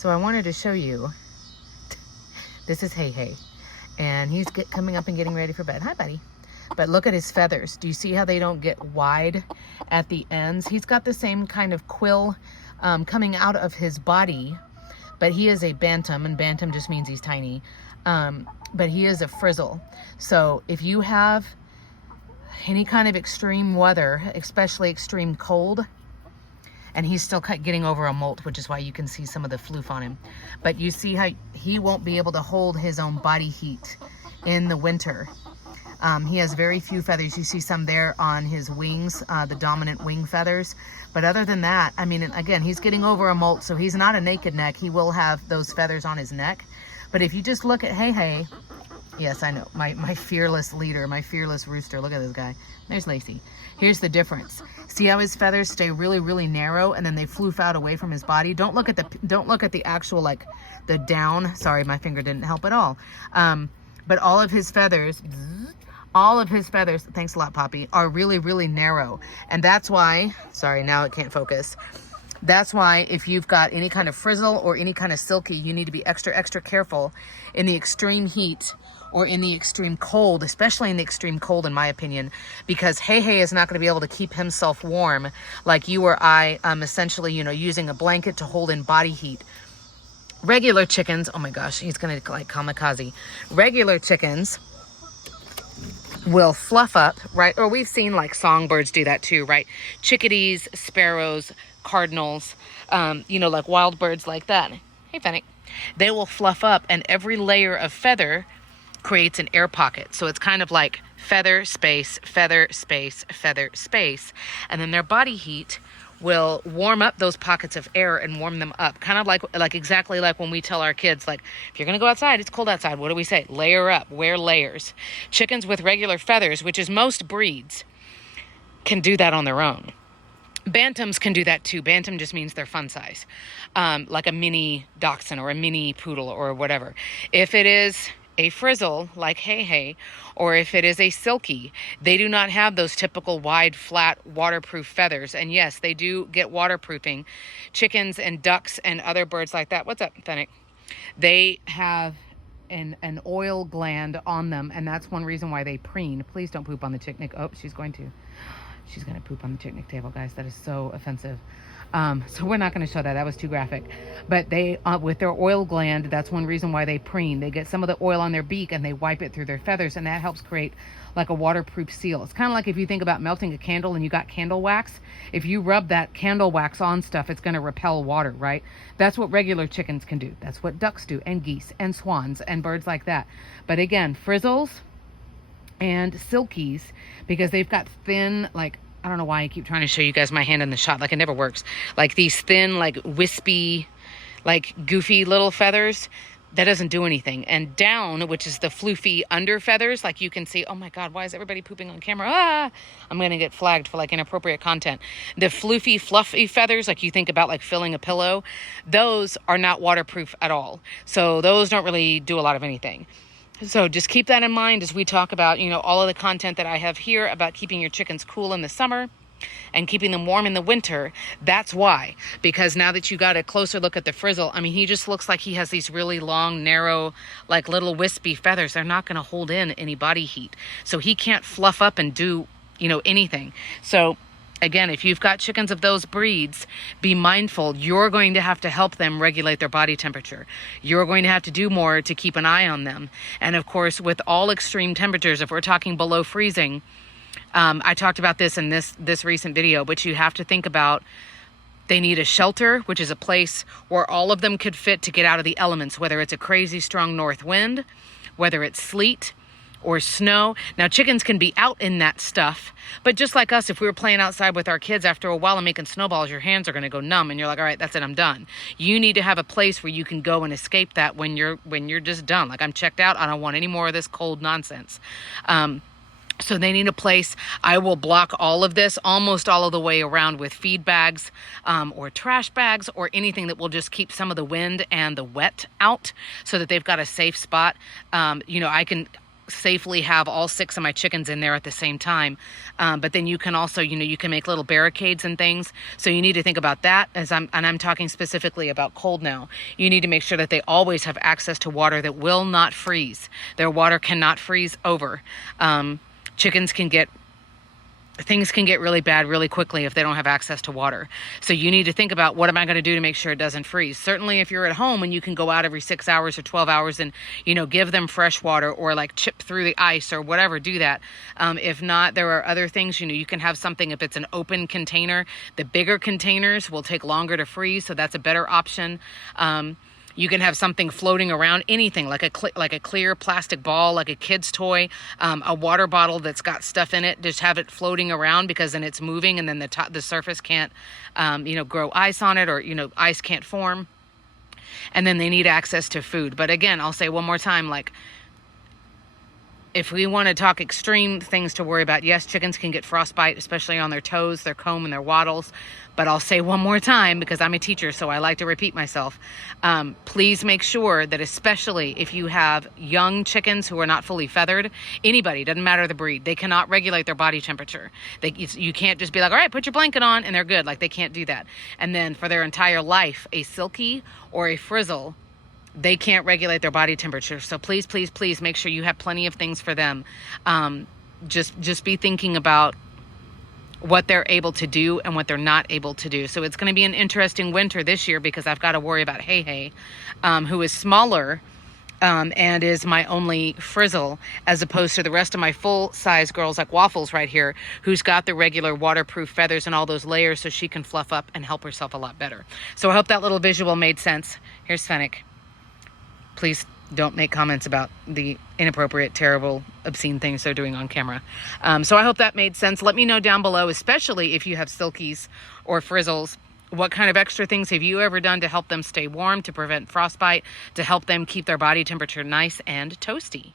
So I wanted to show you, this is Hei Hei, and he's coming up and getting ready for bed. Hi, buddy. But look at his feathers. Do you see how they don't get wide at the ends? He's got the same kind of quill coming out of his body, but he is a bantam, and bantam just means he's tiny. But he is a frizzle. So if you have any kind of extreme weather, especially extreme cold, and he's still getting over a molt, which is why you can see some of the floof on him. But you see how he won't be able to hold his own body heat in the winter. He has very few feathers. You see some there on his wings, the dominant wing feathers. But other than that, I mean, again, he's getting over a molt, so he's not a naked neck. He will have those feathers on his neck. But if you just look at Hei Hei, yes, I know, my fearless leader, my fearless rooster. Look at this guy. There's Lacey. Here's the difference. See how his feathers stay really, really narrow, and then they floof out away from his body. Don't look at the actual, like, the down. Sorry, my finger didn't help at all. But all of his feathers, thanks a lot, Poppy, are really, really narrow. And that's why, sorry, now it can't focus. That's why if you've got any kind of frizzle or any kind of silky, you need to be extra, extra careful in the extreme heat or in the extreme cold, especially in the extreme cold, in my opinion, because Hei Hei is not going to be able to keep himself warm like you or I, essentially, you know, using a blanket to hold in body heat. Regular chickens, oh my gosh, he's going to like kamikaze. Regular chickens will fluff up, right? Or we've seen like songbirds do that too, right? Chickadees, sparrows, cardinals, you know, like wild birds like that. Hey, Fennec. They will fluff up, and every layer of feather creates an air pocket. So it's kind of like feather, space, feather, space, feather, space. And then their body heat will warm up those pockets of air and warm them up. Kind of like exactly like when we tell our kids, like, if you're going to go outside, it's cold outside. What do we say? Layer up, wear layers. Chickens with regular feathers, which is most breeds, can do that on their own. Bantams can do that too. Bantam just means they're fun size, like a mini dachshund or a mini poodle or whatever. If it is a frizzle like Hei Hei, or if it is a silky, they do not have those typical wide, flat, waterproof feathers. And yes, they do get waterproofing. Chickens and ducks and other birds like that. What's up, Fennec? They have an oil gland on them, and that's one reason why they preen. Please don't poop on the picnic. Oh, she's going to poop on the picnic table, guys. That is so offensive. So we're not going to show that. That was too graphic. But they, with their oil gland, that's one reason why they preen. They get some of the oil on their beak and they wipe it through their feathers, and that helps create like a waterproof seal. It's kind of like if you think about melting a candle and you got candle wax. If you rub that candle wax on stuff, it's going to repel water, right? That's what regular chickens can do. That's what ducks do, and geese and swans and birds like that. But again, frizzles and silkies, because they've got thin, like, I don't know why I keep trying to show you guys my hand in the shot, like it never works. Like these thin, like wispy, like goofy little feathers, that doesn't do anything. And down, which is the floofy under feathers, like you can see, oh my God, why is everybody pooping on camera? Ah, I'm going to get flagged for like inappropriate content. The floofy, fluffy feathers, like you think about like filling a pillow, those are not waterproof at all. So those don't really do a lot of anything. So just keep that in mind as we talk about, you know, all of the content that I have here about keeping your chickens cool in the summer and keeping them warm in the winter. That's why, because now that you got a closer look at the frizzle, I mean, he just looks like he has these really long, narrow, like little wispy feathers. They're not going to hold in any body heat. So he can't fluff up and do, you know, anything. So again, if you've got chickens of those breeds, be mindful. You're going to have to help them regulate their body temperature. You're going to have to do more to keep an eye on them. And of course, with all extreme temperatures, if we're talking below freezing, I talked about this in this recent video, but you have to think about they need a shelter, which is a place where all of them could fit to get out of the elements, whether it's a crazy strong north wind, whether it's sleet, or snow. Now, chickens can be out in that stuff, but just like us, if we were playing outside with our kids after a while and making snowballs, your hands are going to go numb and you're like, all right, that's it, I'm done. You need to have a place where you can go and escape that when you're just done. Like, I'm checked out. I don't want any more of this cold nonsense. So they need a place. I will block all of this almost all of the way around with feed bags or trash bags or anything that will just keep some of the wind and the wet out so that they've got a safe spot. You know, I can safely have all 6 of my chickens in there at the same time. But then you can also, you can make little barricades and things. So you need to think about that and I'm talking specifically about cold now. You need to make sure that they always have access to water that will not freeze. Their water cannot freeze over. Things can get really bad really quickly if they don't have access to water. So you need to think about, what am I going to do to make sure it doesn't freeze? Certainly if you're at home and you can go out every 6 hours or 12 hours and, give them fresh water or like chip through the ice or whatever, do that. If not, there are other things, you can have something, if it's an open container, the bigger containers will take longer to freeze. So that's a better option. You can have something floating around, anything like a clear plastic ball, like a kid's toy, a water bottle that's got stuff in it. Just have it floating around, because then it's moving and then the surface can't, grow ice on it, or, ice can't form. And then they need access to food. But again, I'll say one more time, like, if we want to talk extreme things to worry about, yes, chickens can get frostbite, especially on their toes, their comb, and their wattles. But I'll say one more time, because I'm a teacher, so I like to repeat myself. Please make sure that, especially if you have young chickens who are not fully feathered, anybody, doesn't matter the breed, they cannot regulate their body temperature. You can't just be like, all right, put your blanket on, and they're good. Like, they can't do that. And then for their entire life, a silkie or a frizzle, they can't regulate their body temperature. So please, please, please make sure you have plenty of things for them. Just be thinking about what they're able to do and what they're not able to do. So it's going to be an interesting winter this year, because I've got to worry about Hei Hei, who is smaller and is my only frizzle, as opposed to the rest of my full-size girls like Waffles right here, who's got the regular waterproof feathers and all those layers, so she can fluff up and help herself a lot better. So I hope that little visual made sense. Here's Fennec. Please don't make comments about the inappropriate, terrible, obscene things they're doing on camera. So I hope that made sense. Let me know down below, especially if you have silkies or frizzles, what kind of extra things have you ever done to help them stay warm, to prevent frostbite, to help them keep their body temperature nice and toasty?